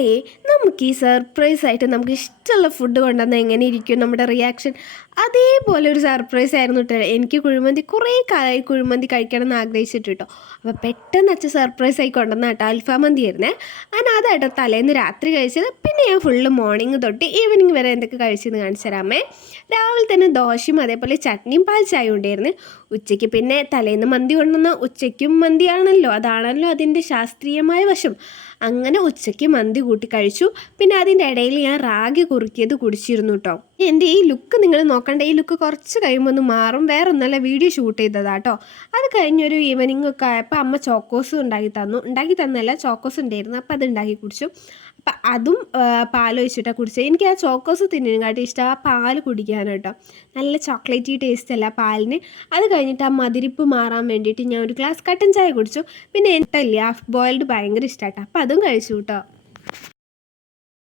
അതെ, നമുക്ക് ഈ സർപ്രൈസ് ആയിട്ട് നമുക്ക് ഇഷ്ടമുള്ള ഫുഡ് കൊണ്ടുവന്നാൽ എങ്ങനെ ഇരിക്കും നമ്മുടെ റിയാക്ഷൻ? അതേപോലെ ഒരു സർപ്രൈസ് ആയിരുന്നു കേട്ടോ. എനിക്ക് കുഴിമന്തി കുറേ കാലമായി കുഴിമന്തി കഴിക്കണം എന്ന് ആഗ്രഹിച്ചിട്ട് കേട്ടോ. അപ്പോൾ പെട്ടെന്ന് അച്ഛൻ സർപ്രൈസ് ആയി കൊണ്ടുവന്ന കേട്ടോ അൽഫാം മന്തി ആയിരുന്നേ. ഞാൻ അതാട്ടോ തലേന്ന് രാത്രി കഴിച്ചത്. പിന്നെ ഞാൻ ഫുള്ള് മോർണിംഗ് തൊട്ട് ഈവനിങ് വരെ എന്തൊക്കെ കഴിച്ചെന്ന് കാണിച്ചു തരാമേ. രാവിലെ തന്നെ ദോശയും അതേപോലെ ചട്നിയും പാൽ ചായ ഉണ്ടായിരുന്നു. ഉച്ചയ്ക്ക് പിന്നെ തലേന്ന് മന്തി കൊണ്ടുവന്ന ഉച്ചയ്ക്കും മന്തിയാണല്ലോ, അതാണല്ലോ അതിൻ്റെ ശാസ്ത്രീയമായ വശം. അങ്ങനെ ഉച്ചയ്ക്ക് മന്തി കൂട്ടി കഴിച്ചു. പിന്നെ അതിൻ്റെ ഇടയിൽ ഞാൻ റാഗി കുറുക്കിയത് കുടിച്ചിരുന്നു കേട്ടോ. എൻ്റെ ഈ ലുക്ക് നിങ്ങൾ നോക്കണ്ട, ഈ ലുക്ക് കുറച്ച് കഴിയുമ്പോൾ ഒന്ന് മാറും. വേറെ ഒന്നല്ല, വീഡിയോ ഷൂട്ട് ചെയ്തതാട്ടോ. അത് കഴിഞ്ഞൊരു ഈവനിങ് ഒക്കെ ആയപ്പോൾ അമ്മ ചോക്കോസ് ഉണ്ടാക്കി തന്നല്ല, ചോക്കോസ് ഉണ്ടായിരുന്നു. അപ്പോൾ അത് ഉണ്ടാക്കി കുടിച്ചു. അപ്പം അതും പാലൊഴിച്ചിട്ടാണ് കുടിച്ചത്. എനിക്ക് ആ ചോക്കോസ് തിന്നിനെക്കാട്ടി ഇഷ്ടം ആ പാല് കുടിക്കാനാണ് കേട്ടോ. നല്ല ചോക്ലേറ്റി ടേസ്റ്റ് അല്ല പാലിന്. അത് കഴിഞ്ഞിട്ട് ആ മതിരിപ്പ് മാറാൻ വേണ്ടിയിട്ട് ഞാൻ ഒരു ഗ്ലാസ് കട്ടൻ ചായ കുടിച്ചു. പിന്നെ എനിക്കല്ലേ ഹാഫ് ബോയിൽഡ് ഭയങ്കര ഇഷ്ടമായിട്ടോ. അപ്പം അതും കഴിച്ചു കേട്ടോ.